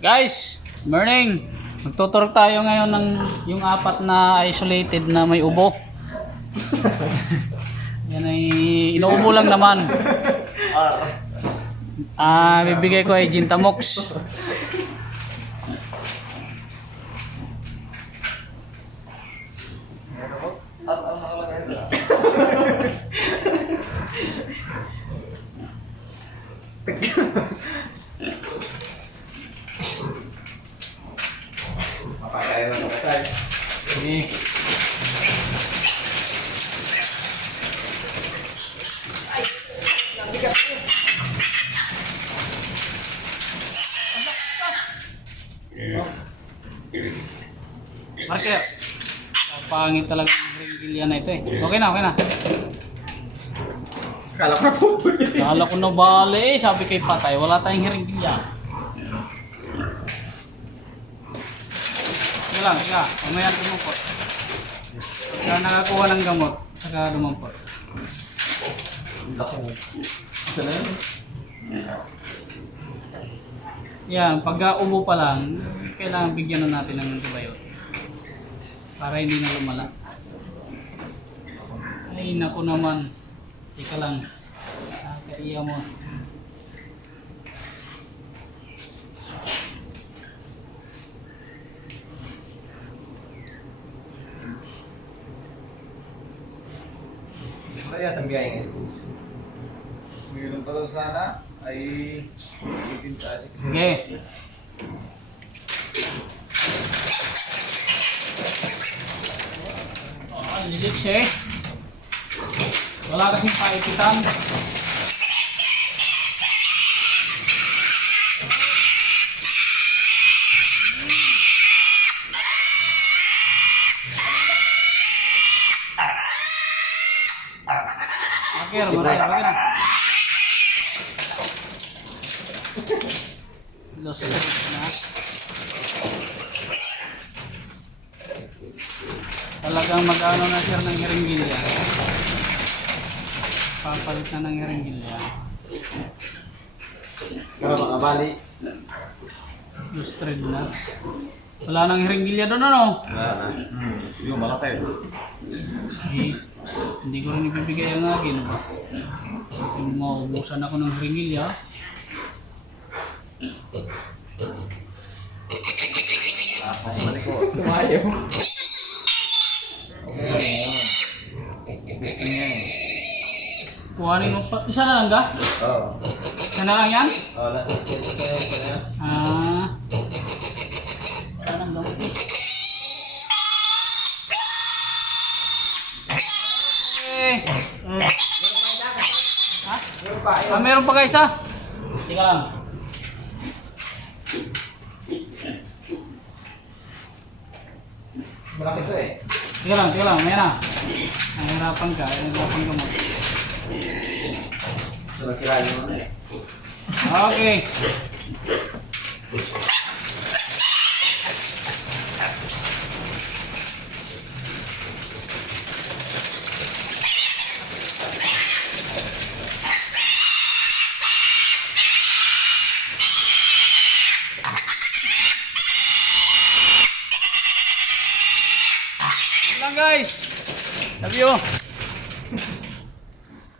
Guys, morning. Magtuturok tayo ngayon ng yung apat na isolated na may ubo. Yan ay inuubo lang naman. Bibigay ko ay Gintamox. Sige. Marker. Pangit talaga ng ringgilya na ito eh. Okay na, okay na. Kala ko na bali eh. Sabi kay Patay, wala tayong ringgilya. Sige lang, sige. Mamaya lumampot. Pagka nakakuha ng gamot, saka lumampot. Yan, pagka ubo pa lang, kailangan bigyan na natin ng antibiotic para hindi na lumala. Ay, naku naman. Teka lang. Kaiya mo. Kaya tambiyain ngayon. Mayroon pa daw sana ay ipintasik. Sige. Lilik siya eh. Wala kasing paipitan. Akhir, maraya lagi na. Los na. Talagang mag-ano na siya ng hiringgilya. Papalit na ng hiringgilya. Kaya mga bali. Lustred na. Wala nang hiringgilya doon ano? Yung malaki. Hindi ko rin ibibigay ang agin ba? Kung maubusan ako ng hiringgilya. Balik ko. Tumayo. Gusto niya eh. Kuhanin mo pa. Isa na lang ga? Oo. Isa na lang yan? Oo, nasa kito kaya. Parang gamot eh. Ha? Meron pa guys ha? Tika lang. Malaki to eh. Tika lang, may na. Nahirapan ka mo. So, nakilala mo na eh. Okay. Lang guys. Love you.